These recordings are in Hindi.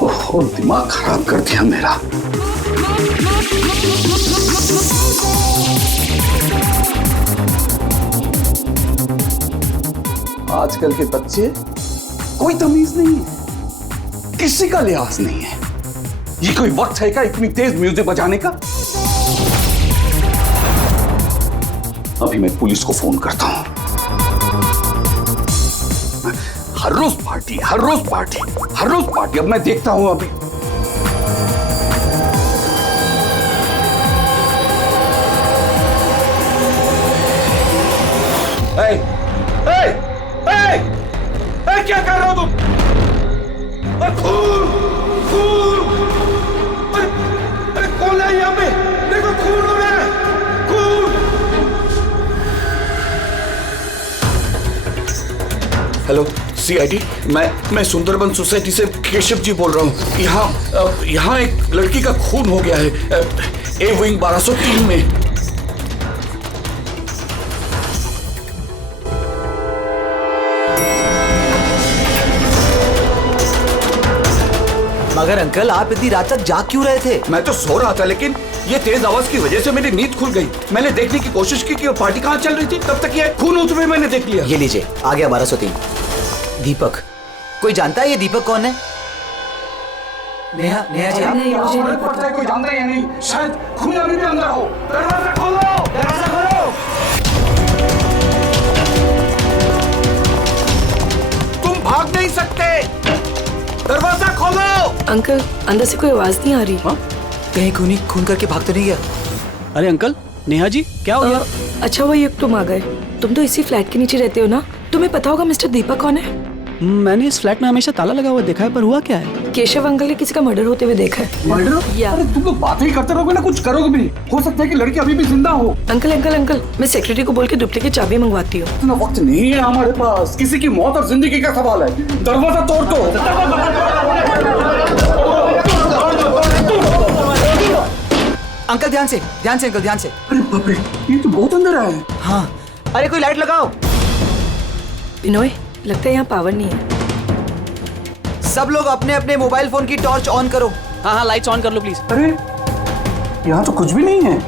ओहो, दिमाग खराब कर दिया मेरा। आजकल के बच्चे कोई तमीज नहीं है, किसी का लिहाज नहीं है। ये कोई वक्त है क्या इतनी तेज म्यूजिक बजाने का? अभी मैं पुलिस को फोन करता हूं। हर रोज पार्टी, हर रोज पार्टी, हर रोज पार्टी। अब मैं देखता हूं अभी। ए, ए, ए, ए, क्या कर रहे हो तुम? खून, खून! अरे कौन है यहाँ पे? देखो खून हो रहा है, खून! हेलो, CID, मैं सुंदरबन सोसाइटी से केशव जी बोल रहा हूँ। यहाँ एक लड़की का खून हो गया है, ए विंग 1203 में। मगर अंकल, आप इतनी रात तक जाग क्यों रहे थे? मैं तो सो रहा था, लेकिन ये तेज आवाज की वजह से मेरी नींद खुल गई। मैंने देखने की कोशिश की कि वो पार्टी कहाँ चल रही थी, तब तक ये खून होते हुए मैंने देख लिया। ये लीजिए, आ गया 1203। दीपक, कोई जानता है ये दीपक कौन है? नेहा जी, आप? नहीं, मुझे नहीं पता है, कोई जानता है या नहीं। शायद खून अभी भी अंदर हो। दरवाजा खोलो, दरवाजा खोलो। तुम भाग नहीं सकते, दरवाजा खोलो। अंकल, अंदर से कोई आवाज नहीं आ रही। कहीं खून करके भाग तो नहीं गया? अरे अंकल, नेहा जी, क्या हो गया? अच्छा हुआ ये तुम आ गए। तुम तो इसी फ्लैट के नीचे रहते हो ना, तुम्हें पता होगा मिस्टर दीपक कौन है? मैंने इस फ्लैट में हमेशा ताला लगा हुआ देखा है, पर हुआ क्या है? केशव अंकल ने किसी का मर्डर होते हुए देखा है। मर्डर? या अरे तुम लोग बात ही करते रहोगे ना, कुछ करोगे भी नहीं। हो सकता है कि लड़की अभी भी जिंदा हो। अंकल, मैं सेक्रेटरी को बोल के डुप्लीकेट चाबी मंगवाती हूँ। इतना वक्त नहीं है हमारे पास, किसी की मौत और जिंदगी का सवाल है। दरवाजा तोड़ दो। अंकल ध्यान से अंकल, ध्यान से। अरे बाप रे, ये तो बहुत अंदर आया है। हाँ, अरे कोई लाइट लगाओ। बिनोय, लगता है यहाँ पावर नहीं है। सब लोग अपने अपने मोबाइल फोन की टॉर्च ऑन करो। हाँ, लाइट्स ऑन कर लो प्लीज। अरे यहाँ तो कुछ भी नहीं है।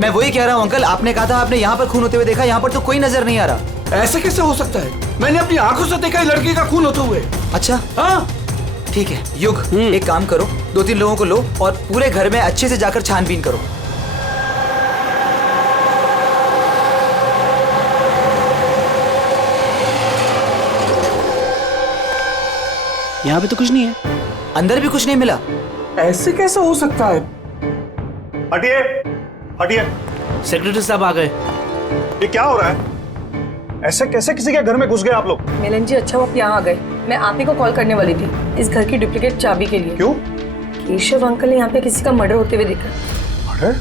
मैं वही कह रहा हूँ अंकल, आपने कहा था आपने यहाँ पर खून होते हुए देखा, यहाँ पर तो कोई नजर नहीं आ रहा। ऐसे कैसे हो सकता है? मैंने अपनी आंखों से देखा है लड़की का खून होते हुए। अच्छा, हाँ, ठीक है। युग, एक काम करो, 2-3 लोगों को लो और पूरे घर में अच्छे से जाकर छानबीन करो। यहाँ पे तो कुछ नहीं है। अंदर भी कुछ नहीं मिला। ऐसे कैसे हो सकता है? हटिए, हटिए। सेक्रेटरी साहब आ गए। ये क्या हो रहा है? ऐसे कैसे किसी के घर में घुस गए आप लोग? मिलन जी, अच्छा आप यहाँ आ गए। मैं आप ही को कॉल करने वाली थी इस घर की डुप्लीकेट चाबी के लिए। क्यों? केशव अंकल ने यहाँ पे किसी का मर्डर होते हुए देखा। मर्डर?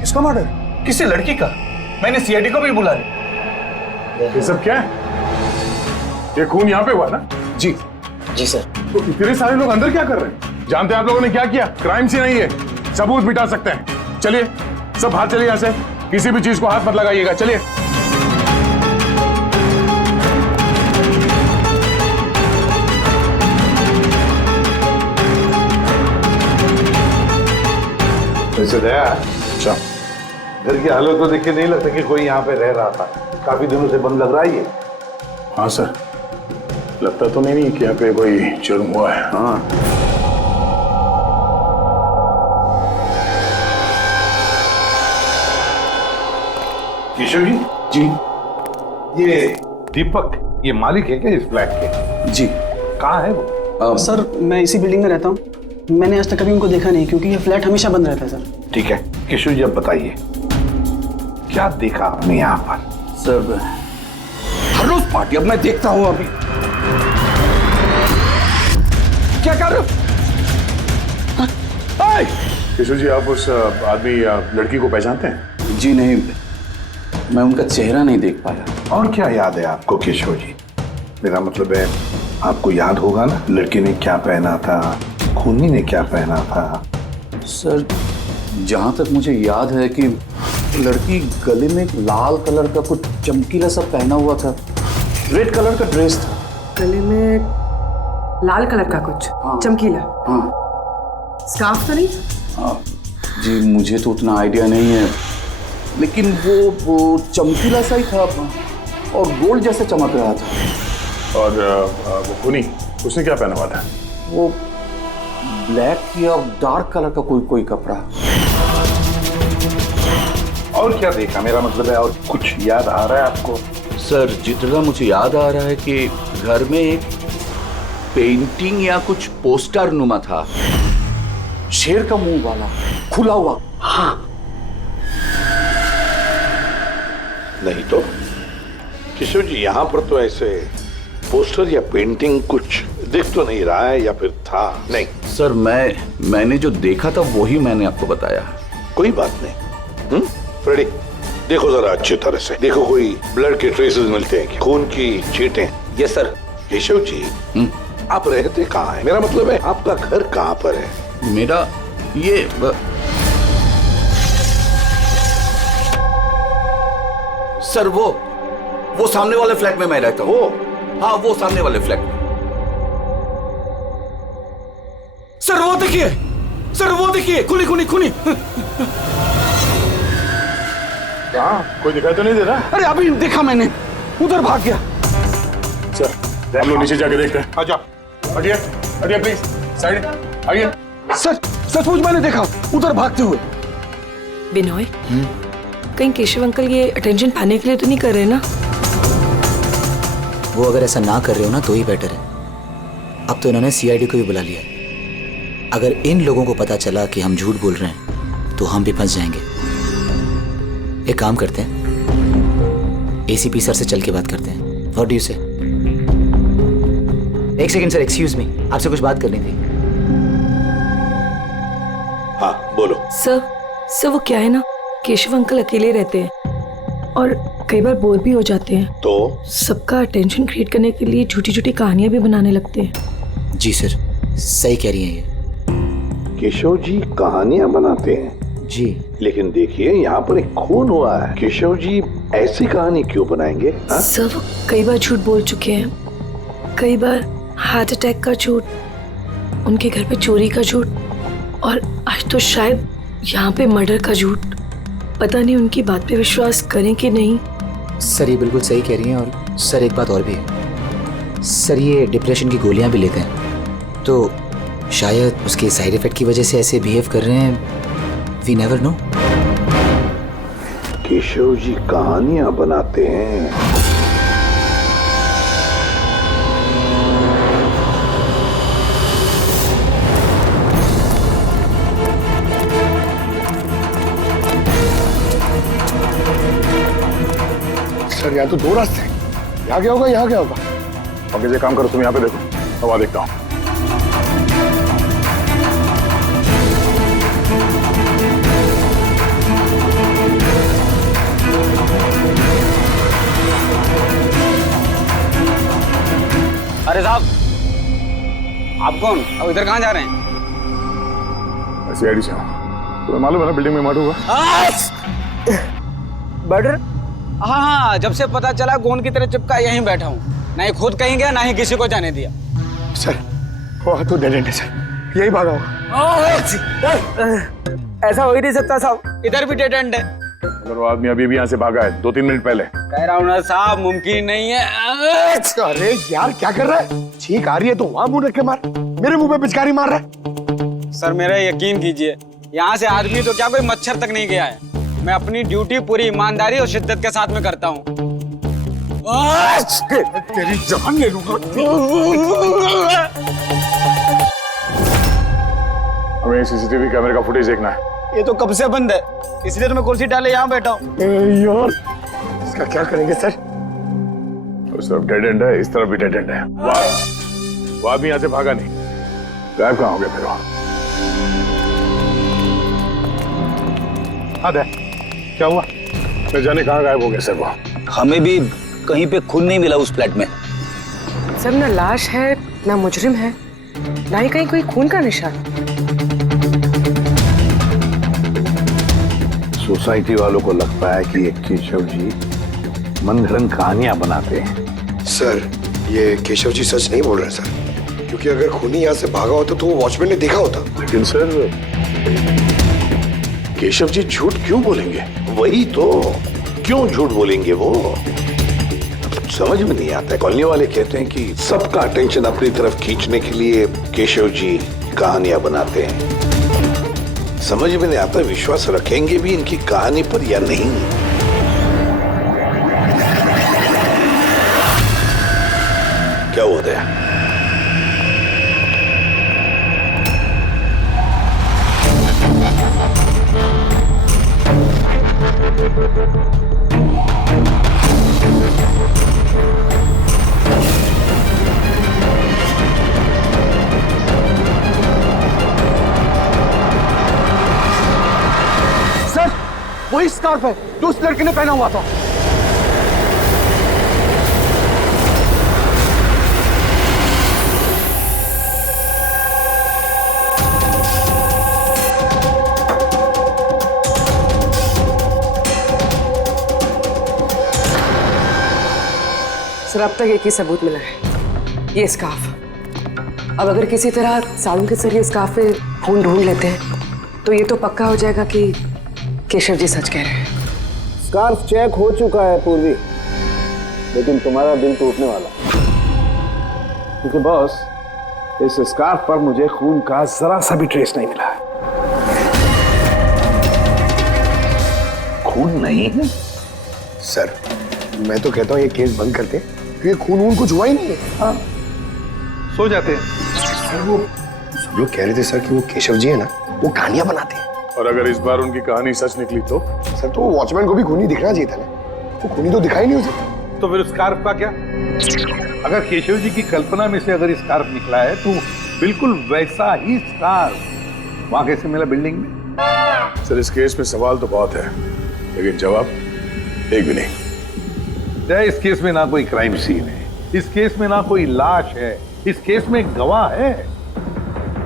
किसका मर्डर? किसी लड़की का। मैंने CID को भी बुलाया। ये सब क्या है? ये खून यहाँ पे हुआ ना? जी सर। तो इतने सारे लोग अंदर क्या कर रहे हैं? जानते हैं आप लोगों ने क्या किया? क्राइम सीन नहीं है, सबूत मिटा सकते हैं। चलिए सब बाहर चलिए यहाँ से, किसी भी चीज को हाथ मत लगाइएगा। चलिए। वैसे दया, अच्छा, घर की हालत तो देख के नहीं लगता कि कोई यहाँ पे रह रहा था। काफी दिनों से बंद लग रहा है ये। हाँ सर, लगता तो नहीं कि यहाँ पे कोई जुर्म हुआ है। हाँ, केशव जी। जी ये दीपक, ये मालिक है क्या इस फ्लैट के? जी। कहाँ है वो? सर, मैं इसी बिल्डिंग में रहता हूँ। मैंने आज तक कभी उनको देखा नहीं, क्योंकि ये फ्लैट हमेशा बंद रहता है सर। ठीक है केशव जी, अब बताइए क्या देखा आपने यहाँ पर? सर, हर रोज पार्टी। अब मैं देखता हूँ अभी। क्या कर रहे हो? केशव जी, आप उस आदमी या लड़की को पहचानते हैं? जी नहीं, मैं उनका चेहरा नहीं देख पाया। और क्या याद है आपको केशव जी? मेरा मतलब है आपको याद होगा ना, लड़की ने क्या पहना था, खूनी ने क्या पहना था? सर, जहां तक मुझे याद है कि लड़की गले में एक लाल कलर का कुछ चमकीला सा पहना हुआ था, रेड कलर का ड्रेस था। गले में लाल कलर का कुछ चमकीला। हाँ स्कार्फ तो नहीं? हाँ जी, मुझे तो उतना आइडिया नहीं है, लेकिन वो चमकीला सा ही था और गोल्ड जैसा चमक रहा था। और वो खूनी, उसने क्या पहना हुआ था? वो ब्लैक या डार्क कलर का कोई कपड़ा। और क्या देखा, मेरा मतलब है और कुछ याद आ रहा है आपको? सर, जितना मुझे याद आ रहा है कि घर में एक पेंटिंग या कुछ पोस्टर नुमा था, शेर का मुंह वाला, खुला हुआ। हाँ नहीं तो केशव जी, यहाँ पर तो ऐसे पोस्टर या पेंटिंग कुछ दिख तो नहीं रहा है, या फिर था? नहीं सर, मैंने जो देखा था वही मैंने आपको बताया। कोई बात नहीं। फ्रेडी, देखो जरा अच्छी तरह से देखो, कोई ब्लड के ट्रेसेस मिलते हैं क्या? खून की छींटें? Yes sir. केशव जी, आप रहते कहाँ हैं? मेरा मतलब है आपका घर कहाँ पर है? मेरा ये सर, वो सामने वाले फ्लैट में मैं रहता हूँ। हाँ, वो सामने वाले फ्लैट में। सर वो देखिए, सर वो देखिए, खूनी। कहाँ? कोई दिखाई तो नहीं दे रहा? अरे अभी देखा मैंने, उधर भाग गया। सर, हम लोग नीचे जाके देखते हैं। आ जाओ, हटिए प्लीज, साइड आइए। सर, सचमुच मैंने देखा, उधर भागते हुए। बिनोय, कहीं केशव अंकल ये अटेंशन पाने के लिए तो नहीं कर रहे ना? वो अगर ऐसा ना कर रहे हो ना तो ही बेटर है। अब तो इन्होंने सीआईडी को भी बुला लिया है। अगर इन लोगों को पता चला कि हम झूठ बोल रहे हैं तो हम भी फंस जाएंगे। एक काम करते हैं, एसीपी सर से चल के बात करते हैं। व्हाट डू यू से? एक सेकंड सर, एक्सक्यूज मी, आपसे कुछ बात करनी थी। हाँ बोलो। सर वो क्या है ना, केशव अंकल अकेले रहते हैं और कई बार बोर भी हो जाते हैं, तो सबका अटेंशन क्रिएट करने के लिए झूठी कहानियां भी बनाने लगते हैं। जी सर, सही कह रही हैं ये। केशव जी कहानियां बनाते हैं जी, लेकिन देखिए यहाँ पर एक खून हुआ है। केशव जी ऐसी कहानी क्यों बनाएंगे? सर वो कई बार झूठ बोल चुके हैं, कई बार हार्ट अटैक का झूठ, उनके घर पे चोरी का झूठ, और आज तो शायद यहाँ पे मर्डर का झूठ। पता नहीं उनकी बात पे विश्वास करें कि नहीं। सर ये बिल्कुल सही कह रही हैं। और सर एक बात और भी है, सर ये डिप्रेशन की गोलियां भी लेते हैं, तो शायद उसके साइड इफेक्ट की वजह से ऐसे बिहेव कर रहे हैं। We never know. Keshav ji कहानियां बनाते हैं। सर, यहाँ तो दो रास्ते हैं, यहाँ क्या होगा, यहाँ क्या होगा? अब ये काम करो, तुम यहाँ पे देखो, मैं वहाँ देखता हूँ। अरे साहब, आप कौन? अब इधर कहाँ जा रहे हैं? सीआईडी से हूँ। तुम्हें मालूम है ना बिल्डिंग में मर्डर हुआ? मर्डर? हाँ, जब से पता चला गोंद की तरह चिपका यहीं बैठा हूँ। ना ही खुद कहीं गया, ना ही किसी को जाने दिया। सर, वो तो डेड एंड है सर, यही भागा होगा। ऐसा हो ही नहीं सकता साहब, इधर भी डेड एंड है। अगर वो आदमी अभी भी यहाँ से भागा है 2-3 मिनट पहले। कह रहा हूँ ना साहब, मुमकिन नहीं है। अरे यार क्या कर रहा है? छींक आ रही है तो वहाँ मुंह रख के मार, मेरे मुंह पे पिचकारी मार रहा है। सर मेरा यकीन कीजिए, यहाँ से आदमी तो क्या कोई मच्छर तक नहीं गया है। मैं अपनी ड्यूटी पूरी ईमानदारी और शिद्दत के साथ में करता हूँ। तेरी जान ले लूंगा। हमें सीसीटीवी कैमरे का फुटेज देखना है। ये तो कब से बंद है, इसलिए तो मैं कुर्सी डाले यहाँ बैठा हूँ। यार इसका क्या करेंगे सर? उस तरफ डेड एंड है, इस तरफ भी डेड एंड है। वो आदमी यहाँ से भागा नहीं, गायब कहाँ हो गया फिर? हाँ दे, क्या हुआ? मैं जाने कहाँ गायब हो गया सर वो? हमें भी कहीं पे खून नहीं मिला उस फ्लैट में। सर ना लाश है, ना मुजरिम है, ना ही कहीं कोई खून का निशान। सोसाइटी वालों को लगता है कि ये केशव जी मनगढ़ंत कहानियां बनाते हैं। सर ये केशव जी सच नहीं बोल रहे सर, क्योंकि अगर खूनी यहाँ से भागा होता तो वो वॉचमैन ने देखा होता। लेकिन सर केशव जी झूठ क्यों बोलेंगे? वही तो, क्यों झूठ बोलेंगे वो? समझ में नहीं आता है। कॉलोनी वाले कहते हैं कि सबका अटेंशन अपनी तरफ खींचने के लिए केशव जी कहानियां बनाते हैं। समझ में नहीं आता विश्वास रखेंगे भी इनकी कहानी पर या नहीं। क्या होता है? सर वही स्कार्फ है जो उस लड़के ने पहना हुआ था। सर अब तक एक ही सबूत मिला है, ये स्कार्फ। अब अगर किसी तरह साड़ू के जरिए स्कार्फ पे खून ढूंढ लेते हैं तो ये तो पक्का हो जाएगा कि केशव जी सच कह रहे हैं। स्कार्फ चेक हो चुका है पूर्वी, लेकिन तुम्हारा दिल टूटने वाला, क्योंकि बॉस इस स्कार्फ पर मुझे खून का जरा सा भी ट्रेस नहीं मिला। खून नहीं है? सर मैं तो कहता हूँ ये केस बंद करते, क्योंकि खून वून कुछ हुआ ही नहीं है। हाँ, सो जाते हैं। सर वो सब लोग कह रहे थे सर कि वो केशव जी है ना, वो कहानियां बनाते हैं। और अगर इस बार उनकी कहानी सच निकली तो? सर तो वो वॉचमैन को भी खूनी दिखना चाहिए था ना, वो खूनी तो दिखाई नहीं उसे। तो फिर स्कार्फ का क्या? अगर केशव जी की कल्पना में से अगर स्कार्फ निकला है तो बिल्कुल वैसा ही स्कार्फ वहां कैसे मिला बिल्डिंग में? सर इस केस में सवाल तो बहुत है, लेकिन जवाब एक भी नहीं। इस केस में ना कोई क्राइम सीन है, इस केस में ना कोई लाश है, इस केस में एक गवाह है,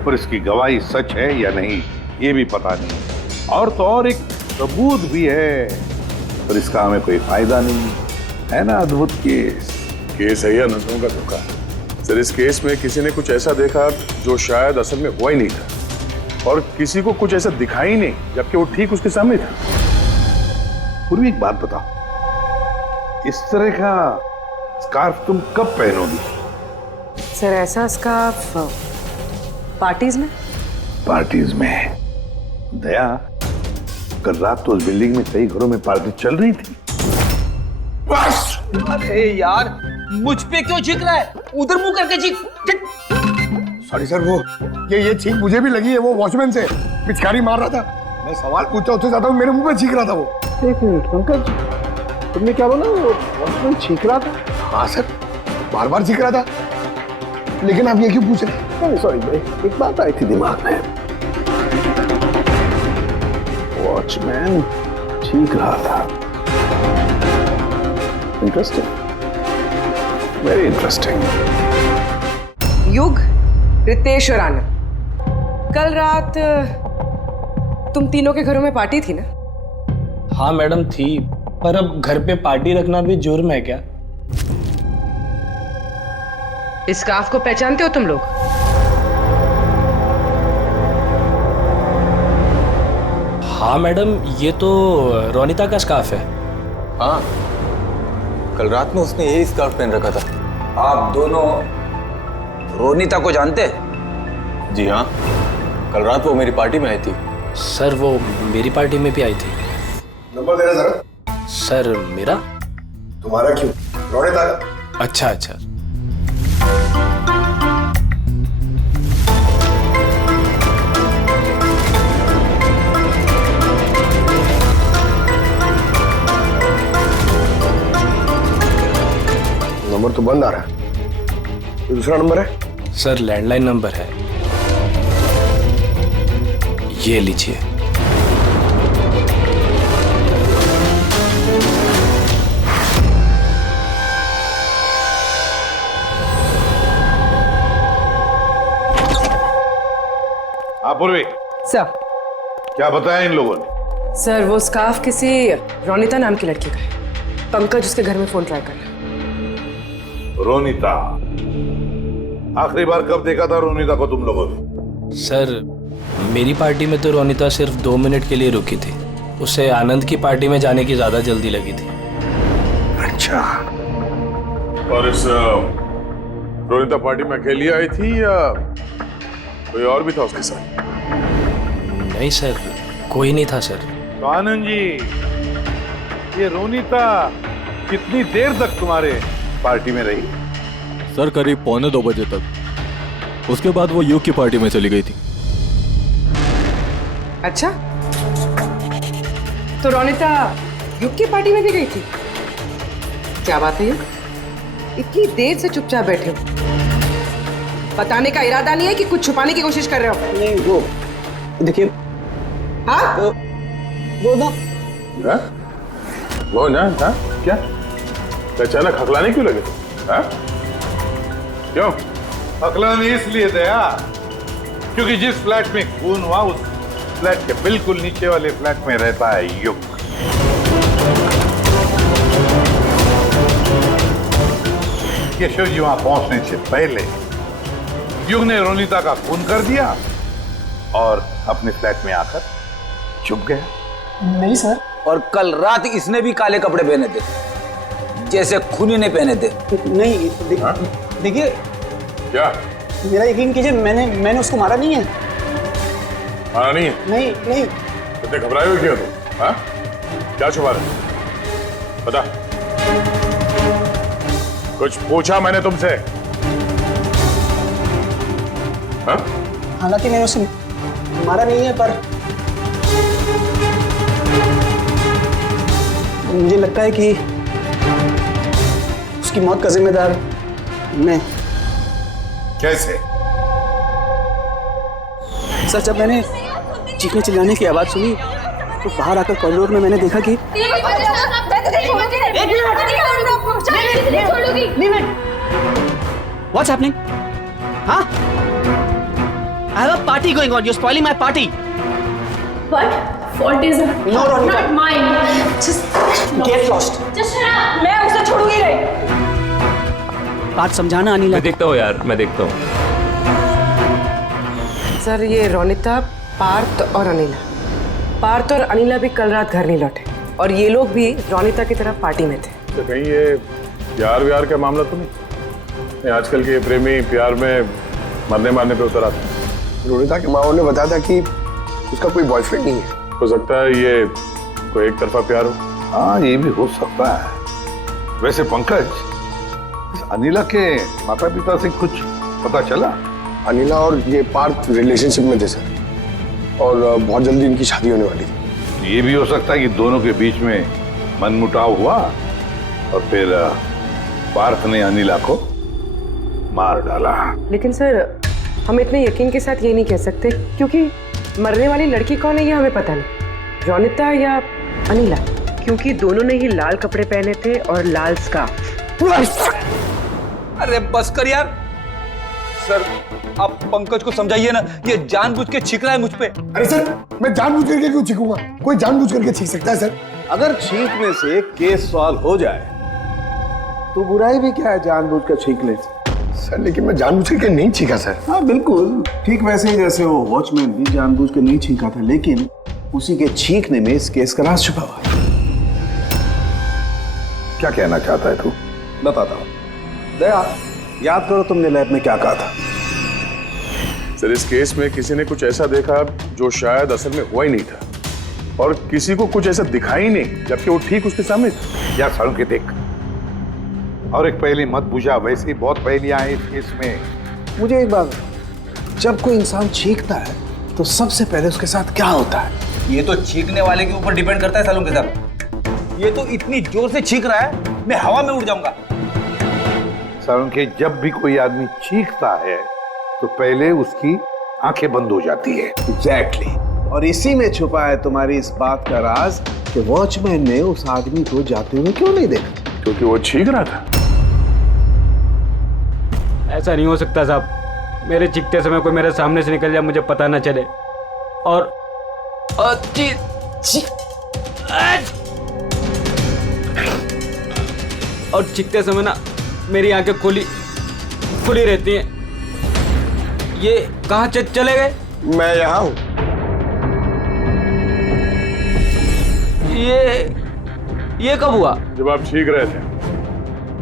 पर इसकी गवाही सच है या नहीं ये भी पता नहीं। और तो और एक सबूत भी है, पर इसका हमें कोई फायदा नहीं है ना। अद्भुत केस है या नजरों का धोखा? सर इस केस में किसी ने कुछ ऐसा देखा जो शायद असल में हुआ ही नहीं था, और किसी को कुछ ऐसा दिखाई ही नहीं जबकि वो ठीक उसके सामने था। पूर्वी एक बात बताओ, इस तरह का स्कार्फ तुम कब पहनोगी? सर ऐसा स्कार्फ पार्टीज में? पार्टीज में? दया, कल रात तो उस बिल्डिंग में कई घरों में पार्टी चल रही थी। बस! अरे यार मुझ पे क्यों चीख रहा है? उधर मुंह करके चीख। सॉरी सर, वो ये चीख मुझे भी लगी है, वो वॉचमैन से पिचकारी मार रहा था। मैं सवाल पूछता उससे ज्यादा मेरे मुंह पे चीख रहा था वो। एक मिनट पंकज, तुमने क्या बोला? वो वॉचमैन चीख रहा था? हाँ सर, बार बार चीख रहा था। लेकिन आप ये क्यों पूछ रहे हैं? सॉरी, एक बात आई थी दिमाग में। वॉचमैन चीख रहा था। Interesting, very interesting. युग, रितेश और आनंद, कल रात तुम तीनों के घरों में पार्टी थी ना? हाँ मैडम थी, पर अब घर पे पार्टी रखना भी जुर्म है क्या? इस स्कार्फ को पहचानते हो तुम लोग? हाँ मैडम, ये तो रोनिता का स्कार्फ है। हाँ, कल रात में उसने यही स्कार्फ पहन रखा था। आप दोनों रोनिता को जानते? जी हाँ, कल रात वो मेरी पार्टी में आई थी। सर वो मेरी पार्टी में भी आई थी। नंबर देना जरा। सर मेरा? तुम्हारा क्यों, रोनिता का। अच्छा अच्छा। नंबर तो बंद आ रहा है, ये दूसरा नंबर है? सर लैंडलाइन नंबर है, ये लीजिए। हाँ पूर्वी, सर क्या बताया इन लोगों ने? सर वो स्कार्फ किसी रोनिता नाम की लड़की का है। पंकज उसके घर में फोन ट्राई कर रहा है। रोनिता, आखिरी बार कब देखा था रोनिता को तुम लोगों ने? सर मेरी पार्टी में तो रोनिता सिर्फ 2 मिनट के लिए रुकी थी, उसे आनंद की पार्टी में जाने की ज्यादा जल्दी लगी थी। अच्छा, और इस रोनिता पार्टी में अकेली आई थी या कोई और भी था उसके साथ? नहीं सर, कोई नहीं था सर। तो आनंद जी, ये रोनिता कितनी देर तक तुम्हारे पार्टी में रही? सर करीब 1:45 बजे तक। उसके बाद वो युग की पार्टी में चली गई थी। अच्छा, तो रोनिता युग की पार्टी में भी गई थी? क्या बात है युग, इतनी देर से चुपचाप बैठे हो? बताने का इरादा नहीं है कि कुछ छुपाने की कोशिश कर रहे हो? नहीं, वो देखिए। हाँ? वो ना वो ना हाँ? क्या अचानक हकलाने क्यों लगे? हाँ? क्यों हकलाने? इसलिए दया, क्योंकि जिस फ्लैट में खून हुआ उस फ्लैट के बिल्कुल नीचे वाले फ्लैट में रहता है युग। केशव जी वहां पहुंचने से पहले युग ने रोनिता का खून कर दिया और अपने फ्लैट में आकर छुप गया। नहीं सर। और कल रात इसने भी काले कपड़े पहने थे, जैसे खूनी ने पहने थे। नहीं, देखिए क्या? मेरा यकीन कीजिए, मैंने उसको मारा नहीं है। मारा नहीं है? नहीं नहीं। इतने घबराए हुए क्यों तुम? हाँ? क्या छुपा रहे? बता। कुछ पूछा मैंने तुमसे? हाँ? हालांकि मैंने उसे मारा नहीं है, पर मुझे लगता है कि उसकी मौत का जिम्मेदार मैं। कैसे? सर, जब मैंने चीखने चिल्लाने की आवाज सुनी तो बाहर आकर कॉरिडोर में मैंने देखा कि What's happening? Huh? I have a party going on. You're spoiling my party. What? Fault is No, Ronika. not mine. Just Get lost. Just shut up. मैं उसे छोड़ूंगी नहीं। बात समझाना अनिला। मैं देखता हूँ यार, मैं देखता हूँ। सर ये रोनिता, पार्थ और अनिला, पार्थ और अनिला भी कल रात घर नहीं लौटे और ये लोग भी रोनिता की तरफ पार्टी में थे। तो कहीं ये प्यार व्यार का मामला तो नहीं? आजकल के प्रेमी प्यार में मरने मारने पे उतर आते हैं। रोनिता के माँ ने बताया था कि उसका कोई बॉयफ्रेंड नहीं है। हो सकता है ये कोई एक तरफा प्यार हो। हाँ, ये भी हो सकता है। वैसे पंकज, इस अनिला के माता पिता से कुछ पता चला? अनिला और ये पार्थ रिलेशनशिप में थे सर, और बहुत जल्दी इनकी शादी होने वाली थी। ये भी हो सकता है कि दोनों के बीच में मनमुटाव हुआ और फिर पार्थ ने अनिला को मार डाला। लेकिन सर हम इतने यकीन के साथ ये नहीं कह सकते, क्योंकि मरने वाली लड़की कौन है ये हमें पता नहीं, रोनिता या अनिला, क्योंकि दोनों ने ही लाल कपड़े पहने थे और लाल स्कार्फ। अरे बस कर यार। सर आप पंकज को समझाइए ना, ये जानबूझ के छींक रहा है मुझ पे। अरे सर, मैं जानबूझ करके क्यों छींकूंगा? कोई जानबूझ करके छींक सकता है सर? अगर छींकने से केस सॉल्व हो जाए तो बुराई भी क्या है जानबूझ कर छींकने से? सर लेकिन मैं जानबूझ करके नहीं छींका सर। हाँ बिल्कुल ठीक वैसे ही जैसे वो वॉचमैन भी जानबूझ के नहीं छींका था, लेकिन उसी के छींकने में इस केस का राज छुपा हुआ है। क्या कहना चाहता है तू? बताता हूँ। दया, याद करो तुमने लैब में क्या कहा था? सर इस केस में किसी ने कुछ ऐसा देखा जो शायद असल में हुआ ही नहीं था, और किसी को कुछ ऐसा दिखाई नहीं जबकि वो ठीक उसके सामने था। यार सालों के देख, और एक पहेली मत बुझा, वैसे ही बहुत पहेलियां हैं इस केस में। मुझे एक बात, जब कोई इंसान छींकता है तो सबसे पहले उसके साथ क्या होता है? ये तो छींकने वाले के ऊपर डिपेंड करता है सालों के साथ। ये तो इतनी जोर से छींक रहा है मैं हवा में उड़ जाऊंगा। सालों के, जब भी कोई आदमी छींकता है तो पहले उसकी आंखें बंद हो जाती है। एग्जैक्टली। और इसी में छुपा है तुम्हारी इस बात का राज कि वॉचमैन ने उस आदमी को जाते हुए क्यों नहीं देखा? क्योंकि वो छींक रहा था। ऐसा नहीं हो सकता साहब, मेरे चीखते समय कोई मेरे सामने से निकल जाए मुझे पता ना चले। और और चीखते समय ना मेरी आंखें खुली खुली रहती हैं। ये कहाँ चले गए? मैं यहाँ हूँ। ये कब हुआ? जब आप चीख रहे थे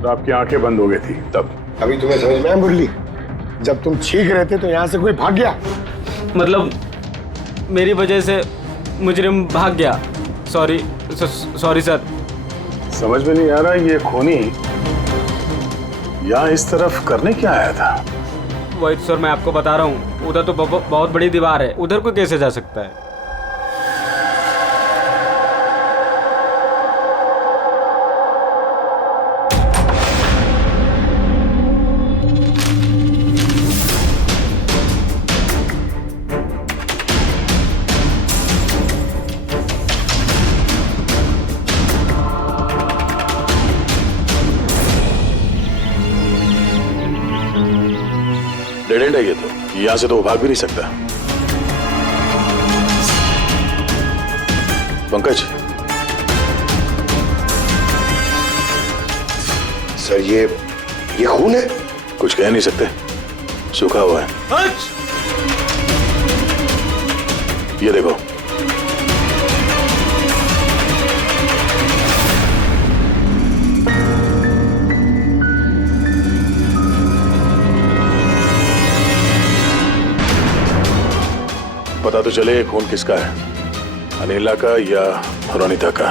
तो आपकी आंखें बंद हो गई थी तब। अभी तुम्हें समझ में आया मुरली? जब तुम चीख रहे थे तो यहाँ से कोई भाग गया। मतलब मेरी वजह से मुजरिम भाग गया। Sorry sir. समझ में नहीं आ रहा ये खूनी यहाँ इस तरफ करने क्या आया था? वही सर मैं आपको बता रहा हूँ, उधर तो बहुत बड़ी दीवार है, उधर कोई कैसे जा सकता है? डेड एंड है ये तो, यहाँ से तो वो भाग भी नहीं सकता। पंकज सर ये खून है? कुछ कह नहीं सकते, सूखा हुआ है। ये देखो। पता तो चले ये खून किसका है, अनिला का या रोनिता का।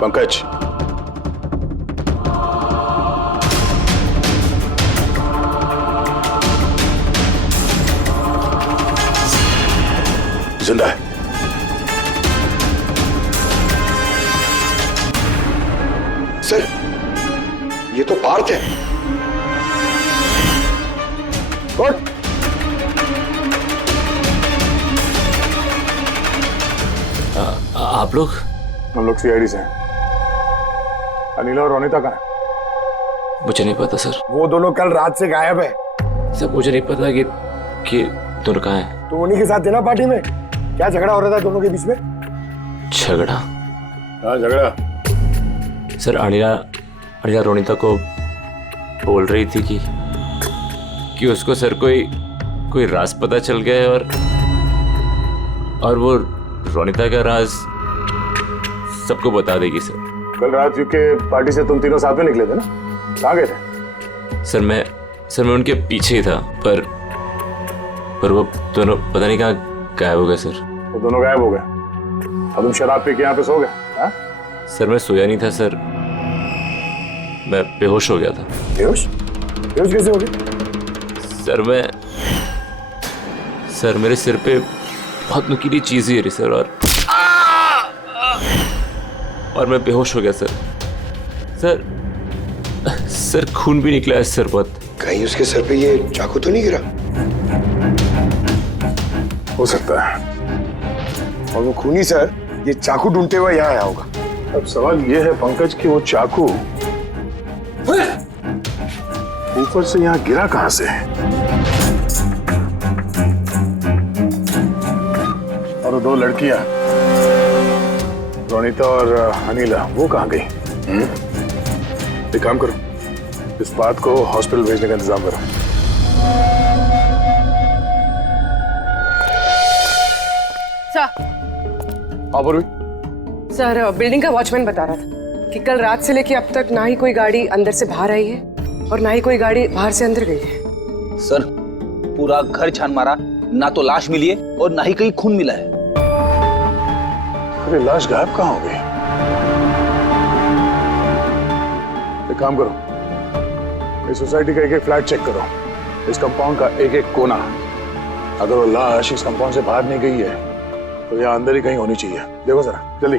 पंकज जिंदा है। सर ये तो पार्थ है। आप लोग? हम लोग सीआईडी से हैं। अनिला और रोनिता कहाँ है? मुझे नहीं पता सर। वो दोनों कल रात से गायब है। सर मुझे नहीं पता कि दोनों कहाँ हैं। तो उन्हीं के साथ थे ना पार्टी में? क्या झगड़ा हो रहा था दोनों के बीच में? झगड़ा? हाँ झगड़ा। सर अनिला रोनिता को बोल रही थी कि उसको सर कोई राज पता चल गया है और वो रोनिता का राज सबको बता देगी सर। कल रात यूके पार्टी से तुम तीनों साथ में निकले थे ना, कहाँ गए थे? सर मैं उनके पीछे ही था पर वो दोनों पता नहीं कहाँ गायब हो गए सर। वो दोनों गायब हो गए? अब तुम शराब पी के यहाँ पे सो गए? हाँ? सर मैं सोया नहीं था सर, मैं बेहोश हो गया था। बेहोश कैसे हो गए? सर मेरे सिर पे बहुत नुकीली चीज गिरी सर और मैं बेहोश हो गया सर खून भी निकला है सर बहुत। कहीं उसके सर पे ये चाकू तो नहीं गिरा? हो सकता है। और वो खूनी सर ये चाकू ढूंढते हुए यहाँ आया होगा। अब सवाल ये है पंकज कि वो चाकू ऊपर से यहाँ गिरा कहां से? और वो दो लड़कियां रोनिता और अनिला वो कहां गई? एक काम करो, इस बात को हॉस्पिटल भेजने का इंतजाम करो। सर बिल्डिंग का वॉचमैन बता रहा था कि कल रात से लेके अब तक ना ही कोई गाड़ी अंदर से बाहर आई है और ना ही कोई गाड़ी बाहर से अंदर गई है। सर पूरा घर छान मारा, ना तो लाश मिली है और ना ही कहीं खून मिला है। अरे लाश गायब कहाँ हो गई? एक काम करो, इस सोसाइटी का एक फ्लैट चेक करो, इस कंपाउंड का एक कोना। अगर वो लाश इस कंपाउंड से बाहर नहीं गई है तो यहाँ अंदर ही कहीं होनी चाहिए। देखो जरा जल्दी।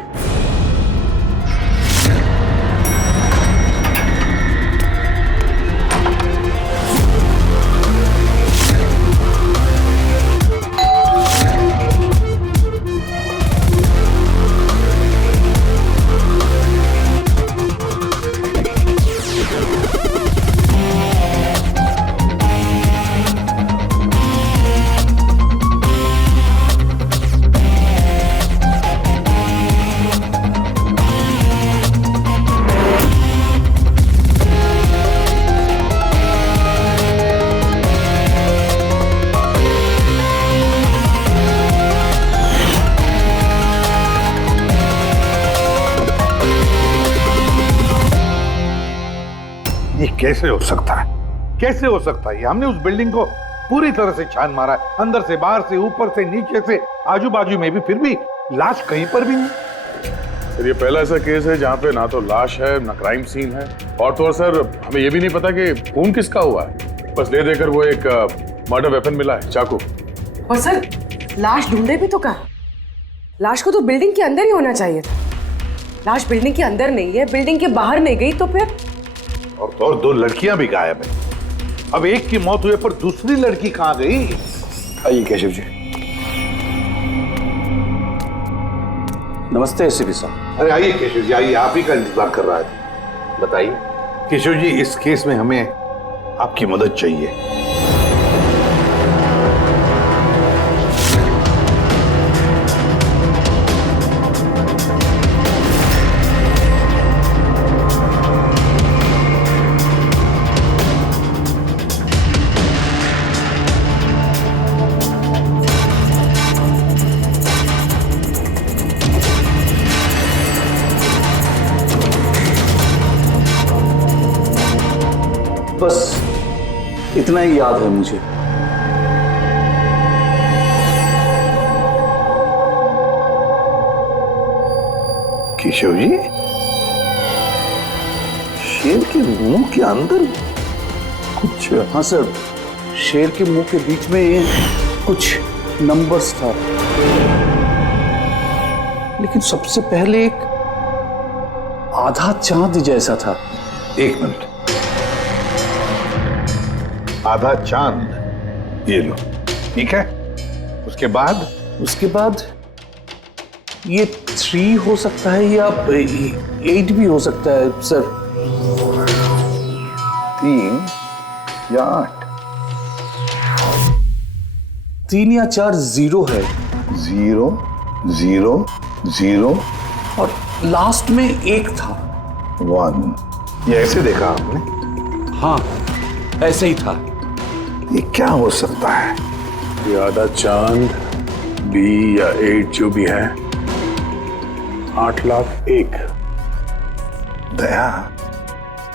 कैसे हो सकता है, कैसे हो सकता है? हमने उस बिल्डिंग को पूरी तरह से छान मारा है, अंदर से, बाहर से, ऊपर से, नीचे से, आजू बाजू में भी, फिर भी लाश कहीं पर भी नहीं। सर ये पहला ऐसा केस है जहाँ पे ना तो लाश है ना क्राइम सीन है, और तो और सर हमें ये भी नहीं पता कि खून किसका हुआ है। बस ले देकर वो एक मर्डर वेपन मिला है, चाकू। और सर लाश ढूंढे भी तो कहाँ? लाश को तो बिल्डिंग के अंदर ही होना चाहिए था। लाश बिल्डिंग के अंदर नहीं है, बिल्डिंग के बाहर में गई तो फिर। और तो और 2 लड़कियां भी गायब है। अब एक की मौत हुए पर दूसरी लड़की कहाँ गई? आइए केशव जी। नमस्ते एसीपी साहब। अरे आइए केशव जी, आइए, आप ही का इंतजार कर रहा था। बताइए केशव जी, इस केस में हमें आपकी मदद चाहिए। बस इतना ही याद है मुझे। केशव जी, शेर के मुंह के अंदर कुछ? हाँ सर, शेर के मुंह के बीच में कुछ नंबर्स था, लेकिन सबसे पहले एक आधा चांद जैसा था। एक मिनट, आधा चांद, ये लो, ठीक है। उसके बाद? उसके बाद ये 3 हो सकता है या 8 भी हो सकता है सर। 3 या 8? 3 या 4 0 है। 0 0 0 और लास्ट में 1 था। 1। ये ऐसे देखा आपने? हाँ ऐसे ही था। ये क्या हो सकता है? ये आधा चांद, B या 8 जो भी है, 8,01,000। दया,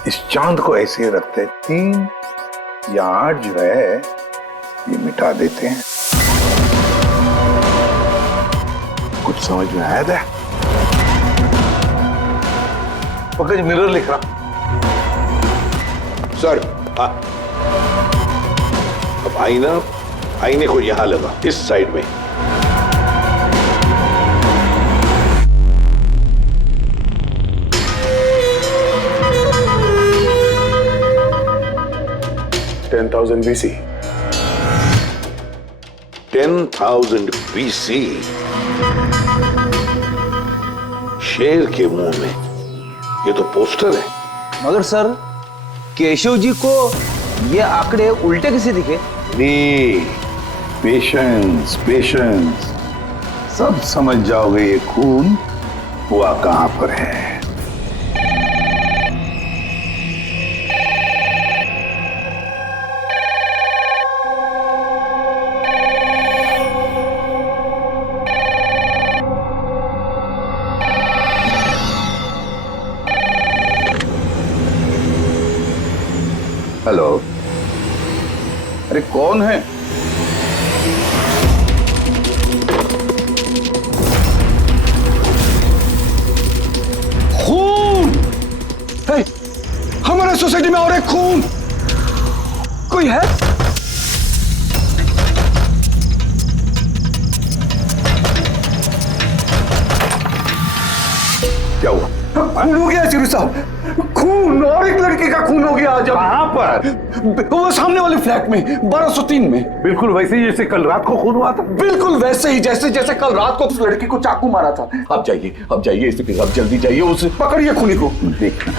इस चांद को ऐसे रखते, 3 या 8 जो है ये मिटा देते हैं। कुछ समझ में आया दया? पकड़, मिरर लिख रहा सर। हाँ, अब आईने को यहां लगा, इस साइड में। BC। 10,000 BC। शेर के मुंह में, ये तो पोस्टर है। मगर सर, केशव जी को ये आंकड़े उल्टे कैसे दिखे? पेशेंस पेशेंस, सब समझ जाओगे ये खून हुआ कहां पर है। हेलो, अरे कौन है? खून है हमारे सोसाइटी में, और एक खून। कोई है? क्या हुआ? खून हो गया चिरू साहब, खून, और एक लड़की का खून हो गया आज। कहां पर? वो सामने वाले फ्लैट में, 1203 में। बिल्कुल वैसे ही जैसे कल रात को खून हुआ था। बिल्कुल वैसे ही जैसे जैसे कल रात को उस लड़की को चाकू मारा था। आप जाइए एसीपी साहब, जल्दी जाइए, उसे पकड़िए खूनी को। देखना,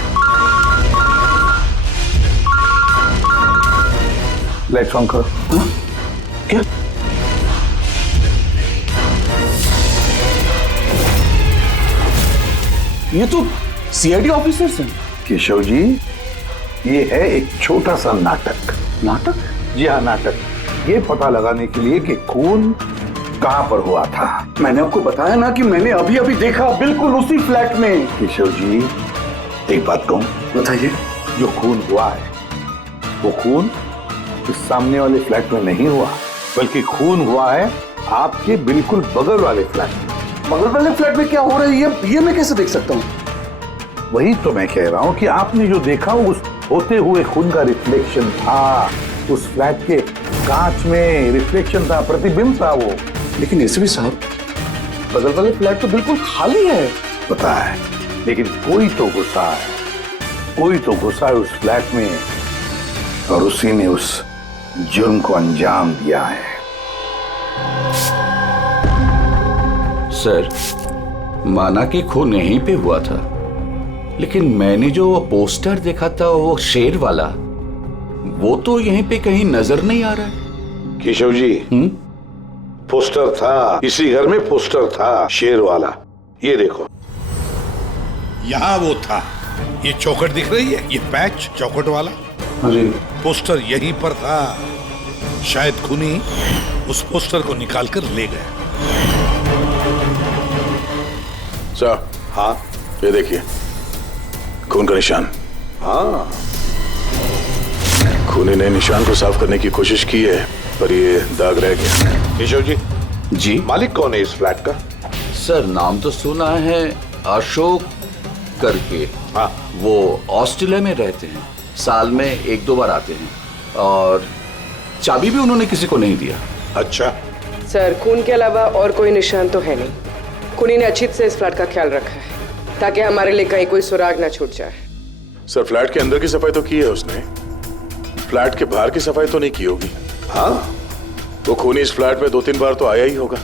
लाइट ऑन करो। हाँ? क्या? ये तो सीआईडी ऑफिसर्स हैं। केशव जी, ये है एक छोटा सा नाटक। नाटक? जी हाँ, नाटक। ये पता लगाने के लिए कि खून कहां पर हुआ था। मैंने आपको बताया ना कि मैंने अभी अभी देखा, बिल्कुल उसी फ्लैट में। केशव जी, एक बात कहूं? बताइए। जो खून हुआ है वो खून इस सामने वाले फ्लैट में नहीं हुआ, बल्कि खून हुआ है आपके बिल्कुल बगल वाले फ्लैट में। बगल वाले फ्लैट में क्या हो रहा है ये मैं कैसे देख सकता हूँ? वही तो मैं कह रहा हूँ कि आपने जो देखा उस होते हुए खून का रिफ्लेक्शन था, उस फ्लैट के कांच में रिफ्लेक्शन था, प्रतिबिंब था वो। लेकिन एसीपी साहब, बगल वाले फ्लैट तो बिल्कुल खाली है। पता है, लेकिन कोई तो घुसा है, कोई तो घुसा है उस फ्लैट में और उसी ने उस जुर्म को अंजाम दिया है। सर, माना कि खून यहीं पे हुआ था, लेकिन मैंने जो पोस्टर देखा था वो शेर वाला, वो तो यहीं पे कहीं नजर नहीं आ रहा है। केशव जी, पोस्टर था, इसी घर में पोस्टर था शेर वाला। ये देखो, यहाँ वो था, ये चौखट दिख रही है, ये पैच चौखट वाला, अरे पोस्टर यहीं पर था। शायद खूनी उस पोस्टर को निकाल कर ले गया। सर, हाँ, ये देखिए खून का निशान। हाँ, खूनी ने निशान को साफ करने की कोशिश की है, पर ये दाग रह गया। केशव जी, जी मालिक कौन है इस फ्लैट का? सर, नाम तो सुना है, अशोक करके। हाँ, वो ऑस्ट्रेलिया में रहते हैं, साल में 1-2 बार आते हैं, और चाबी भी उन्होंने किसी को नहीं दिया। अच्छा। सर, खून के अलावा और कोई निशान तो है नहीं। खूनी ने अच्छी से इस फ्लैट का ख्याल रखा है ताकि हमारे लिए कहीं कोई सुराग ना छूट जाए। सर, फ्लैट के अंदर की सफाई तो की है उसने, फ्लैट के बाहर की सफाई तो नहीं की होगी। हाँ, वो खूनी इस फ्लैट में 2-3 बार तो आया ही होगा।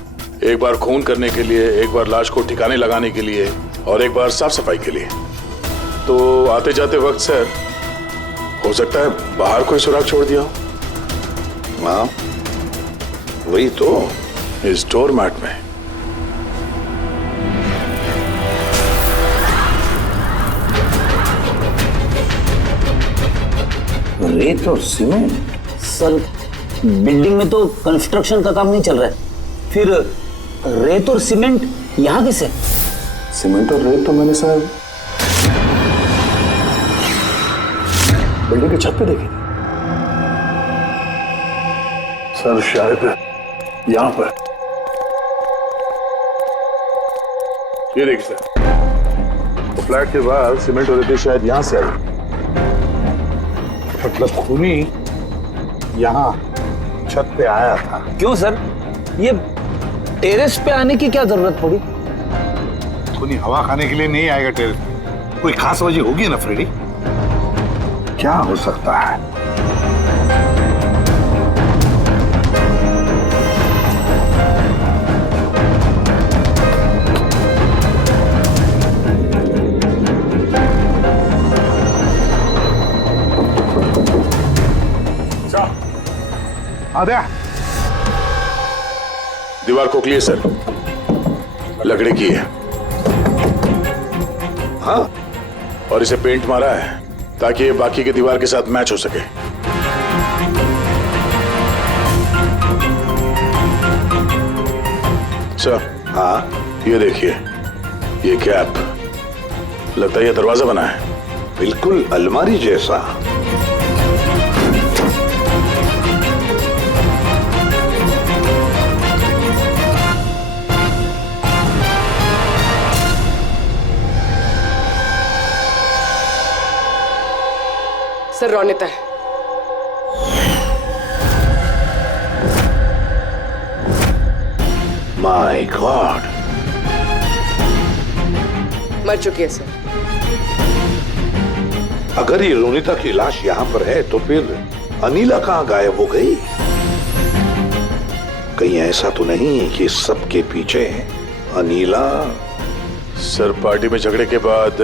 एक बार खून करने के लिए, एक बार लाश को ठिकाने लगाने के लिए, और एक बार साफ सफाई के लिए। तो आते जाते वक्त सर, हो सकता है बाहर कोई सुराग छोड़ दिया हो। हाँ, वही तो, इस डोर मैट में। रेत और सीमेंट? सर, बिल्डिंग में तो कंस्ट्रक्शन का काम नहीं चल रहा है, फिर रेत और सीमेंट यहाँ कैसे? सीमेंट और रेत तो मैंने सर बिल्डिंग की छत पे देखी थी। सर, शायद यहां पर। ये देखिए सर, तो फ्लैट के बाहर सीमेंट और रेत शायद यहां से आई। मतलब खूनी यहाँ छत पे आया था। क्यों सर, ये टेरेस पे आने की क्या जरूरत पड़ी? खूनी हवा खाने के लिए नहीं आएगा टेरेस पे, कोई खास वजह होगी ना फ्रेडी? क्या हो सकता है? आद्या, दीवार खोखली है सर, लकड़ी की है। हाँ, और इसे पेंट मारा है ताकि ये बाकी के दीवार के साथ मैच हो सके। सर, हाँ, ये देखिए, ये कैप, लगता है ये दरवाजा बना है। बिल्कुल अलमारी जैसा। सर, रोनिता है। माय गॉड, मर चुकी है सर। अगर ये रोनिता की लाश यहाँ पर है तो फिर अनीला कहाँ गायब हो गई? कहीं ऐसा तो नहीं कि सबके पीछे अनीला? सर, पार्टी में झगड़े के बाद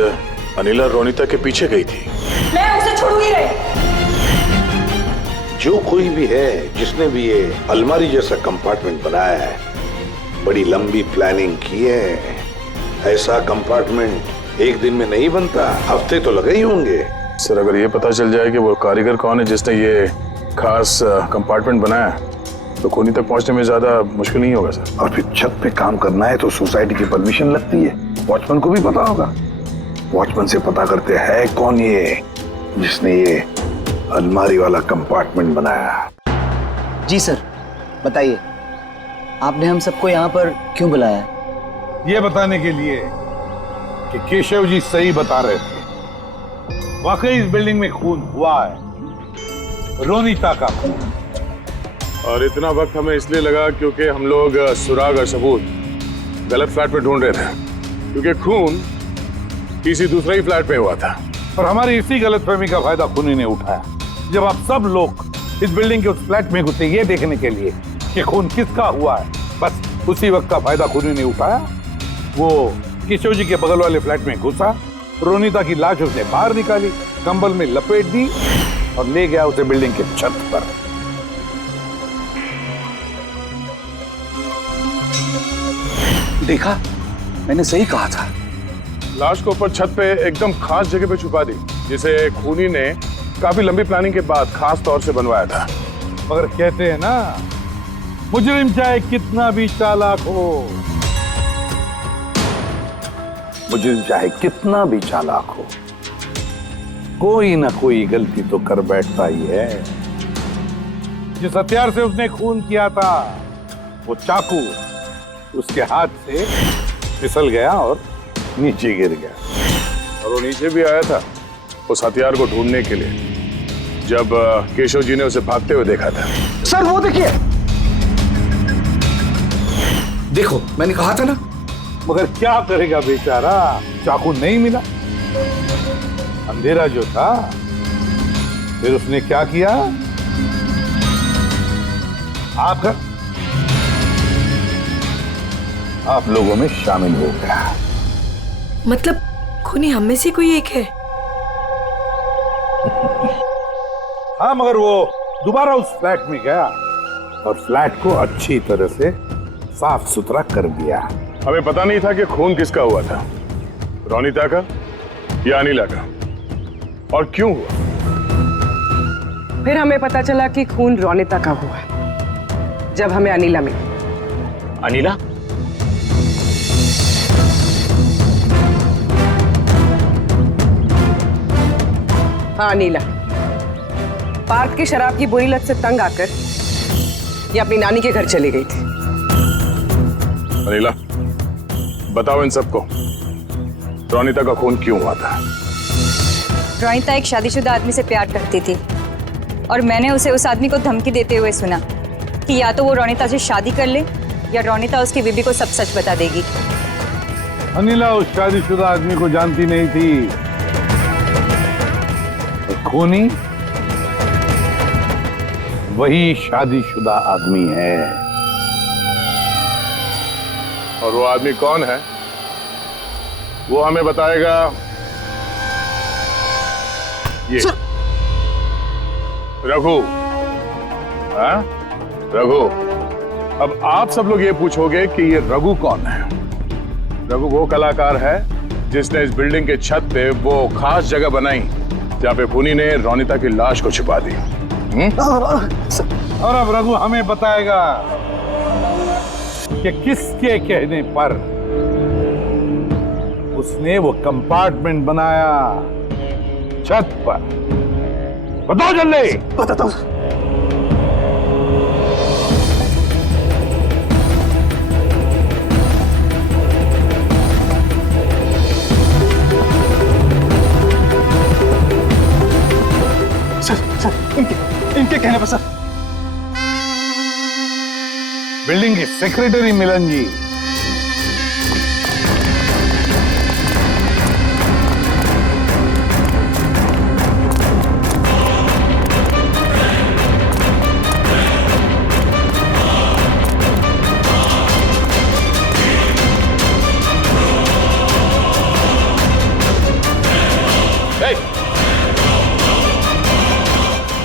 अनीला रोनिता के पीछे गई थी। मैं उसे छोड़ूंगी नहीं। जो कोई भी है जिसने भी ये अलमारी जैसा कंपार्टमेंट बनाया है, बड़ी लंबी प्लानिंग की है। ऐसा कंपार्टमेंट एक दिन में नहीं बनता, हफ्ते तो लगे ही होंगे। सर, अगर ये पता चल जाए कि वो कारीगर कौन है जिसने ये खास कंपार्टमेंट बनाया, तो खूनी तक पहुंचने में ज्यादा मुश्किल नहीं होगा सर। और फिर छत पे काम करना है तो सोसाइटी की परमिशन लगती है, वॉचमैन को भी पता होगा। वॉचमैन से पता करते हैं कौन ये जिसने ये अलमारी वाला कंपार्टमेंट बनाया। जी सर, बताइए आपने हम सबको यहाँ पर क्यों बुलाया है? ये बताने के लिए कि केशव जी सही बता रहे थे। वाकई इस बिल्डिंग में खून हुआ है, रोनिता का खून। और इतना वक्त हमें इसलिए लगा क्योंकि हम लोग सुराग और सबूत गलत फ्लैट पे ढूंढ रहे थे, क्योंकि खून किसी दूसरे ही फ्लैट में हुआ था। और हमारी इसी गलतफहमी का फायदा खूनी ने उठाया। जब आप सब लोग इस बिल्डिंग के उस फ्लैट में घुसे ये देखने के लिए कि खून किसका हुआ है, बस उसी वक्त का फायदा खूनी ने उठाया। वो केशव जी के बगल वाले फ्लैट में घुसा, रोनिता की लाश उसने बाहर निकाली, कंबल में लपेट दी और ले गया उसे बिल्डिंग के छत पर। देखा, मैंने सही कहा था। लाश को ऊपर छत पे एकदम खास जगह पे छुपा दी, जिसे खूनी ने काफी लंबी प्लानिंग के बाद खास तौर से बनवाया था। मगर कहते हैं ना, मुजरिम चाहे कितना भी चालाक हो, मुजरिम चाहे कितना भी चालाक हो, कोई ना कोई गलती तो कर बैठता ही है। जिस हथियार से उसने खून किया था, वो चाकू उसके हाथ से फिसल गया और नीचे गिर गया। और वो नीचे भी आया था उस हथियार को ढूंढने के लिए, जब केशव जी ने उसे भागते हुए देखा था। सर वो देखिए, देखो मैंने कहा था ना। मगर क्या करेगा बेचारा, चाकू नहीं मिला, अंधेरा जो था। फिर उसने क्या किया, आप लोगों में शामिल हो गया। मतलब खूनी हम में से कोई एक है? हाँ, मगर वो दोबारा उस फ्लैट में गया और फ्लैट को अच्छी तरह से साफ सुथरा कर दिया। हमें पता नहीं था कि खून किसका हुआ था, रोनिता का या अनिला का, और क्यों हुआ। फिर हमें पता चला कि खून रोनिता का हुआ है, जब हमें अनिला मिली। अनिला? हाँ, अनिला। पार्थ की शराब की बुरी लत से तंग आकर ये अपनी नानी के घर चली गई थी। अनिला, बताओ इन सबको, रोनिता का खून क्यों हुआ था? रोनिता एक शादीशुदा आदमी से प्यार करती थी और मैंने उसे उस आदमी को धमकी देते हुए सुना कि या तो वो रोनिता से शादी कर ले या रोनिता उसकी बीबी को सब सच बता देगी। अनिला उस शादीशुदा आदमी को जानती नहीं थी। खूनी वही शादीशुदा आदमी है। और वो आदमी कौन है वो हमें बताएगा ये रघु। हाँ रघु, अब आप सब लोग ये पूछोगे कि ये रघु कौन है। रघु वो कलाकार है जिसने इस बिल्डिंग के छत पे वो खास जगह बनाई जहाँ पे खूनी ने रोनिता की लाश को छिपा दी। और अब रघु हमें बताएगा कि किसके कहने पर उसने वो कंपार्टमेंट बनाया छत पर। बताओ जल्दी। बताता हूँ। इनके कहने पर सर। बिल्डिंग के सेक्रेटरी मिलन जी।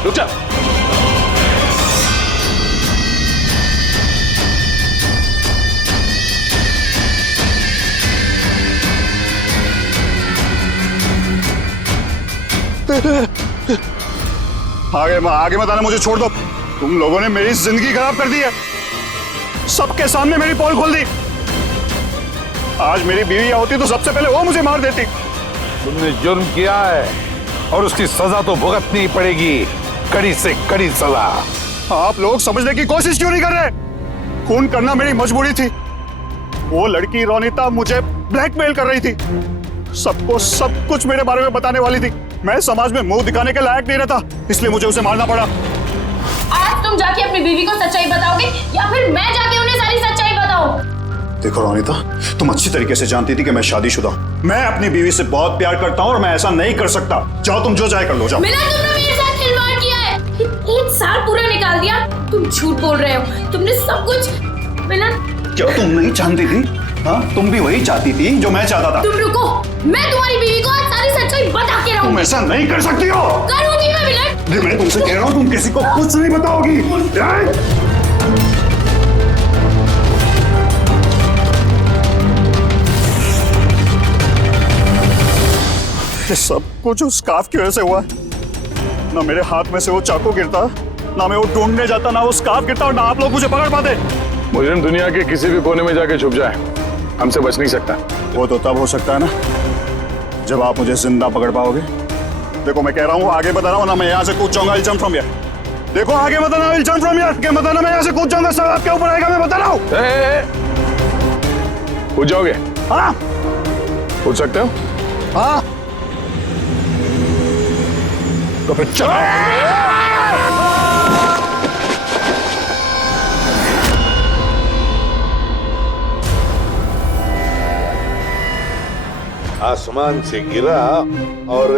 रुक जा। आगे मत आना, मुझे छोड़ दो। तुम लोगों ने मेरी जिंदगी खराब कर दी है, सबके सामने मेरी पोल खोल दी। आज मेरी बीवी होती तो सबसे पहले वो मुझे मार देती। तुमने जुर्म किया है और उसकी सजा तो भुगतनी पड़ेगी, कड़ी से कड़ी सजा। आप लोग समझने की कोशिश क्यों नहीं कर रहे? खून करना मेरी मजबूरी थी। वो लड़की रोनिता मुझे ब्लैकमेल कर रही थी, सबको सब कुछ मेरे बारे में बताने वाली थी। मैं समाज में मुंह दिखाने के लायक नहीं रहता, इसलिए मुझे उसे मारना पड़ा। आज तुम जाके अपनी बीवी को सच्चाई बताओगे या फिर मैं जाके उन्हें सारी सच्चाई बताऊं? देखो रोनिता, तुम अच्छी तरीके से जानती थी कि मैं शादीशुदा हूं। मैं अपनी बीवी से बहुत प्यार करता हूं और मैं ऐसा नहीं कर सकता। जाओ, तुम जो चाहे कर लो, जाओ। मिलन, तुमने मेरे साथ खिलवाड़ किया है। 1 साल पूरा निकाल दिया। तुम झूठ बोल रहे हो, तुमने सब कुछ। मिलन, क्या तुम नहीं जानती थी? हाँ, तुम भी वही चाहती थी जो मैं चाहता था। तुम रुको, मैं तुम्हारी बीवी को आज सारी सच्चाई बता के रहूंगी। तुम ऐसा नहीं कर सकती हो। करूंगी मैं मिलन। मैं तुमसे कह रहा हूँ, तुम किसी को कुछ नहीं बताओगी। ये सब कुछ उस स्कार्फ की वजह से हुआ। ना मेरे हाथ में से वो चाकू गिरता, ना मैं वो ढूंढने जाता, ना वो स्कार्फ गिरता और ना आप लोग मुझे पकड़ पाते। मुजरिम दुनिया के किसी भी कोने में जाके छुप जाए, हमसे बच नहीं सकता। वो तो तब हो सकता है ना जब आप मुझे जिंदा पकड़ पाओगे। देखो, मैं कह रहा हूँ, आगे बता रहा हूँ ना, मैं यहाँ से कूद जाऊंगा। I'll jump from here। देखो, आगे बताना, I'll jump from here। क्या बताना, मैं यहाँ से कूद जाऊंगा, सब आपके ऊपर आएगा, मैं बता रहा हूँ। कूद जाओगे? हाँ, कूद सकते हो? हाँ। तो फिर चलो। आसमान से गिरा और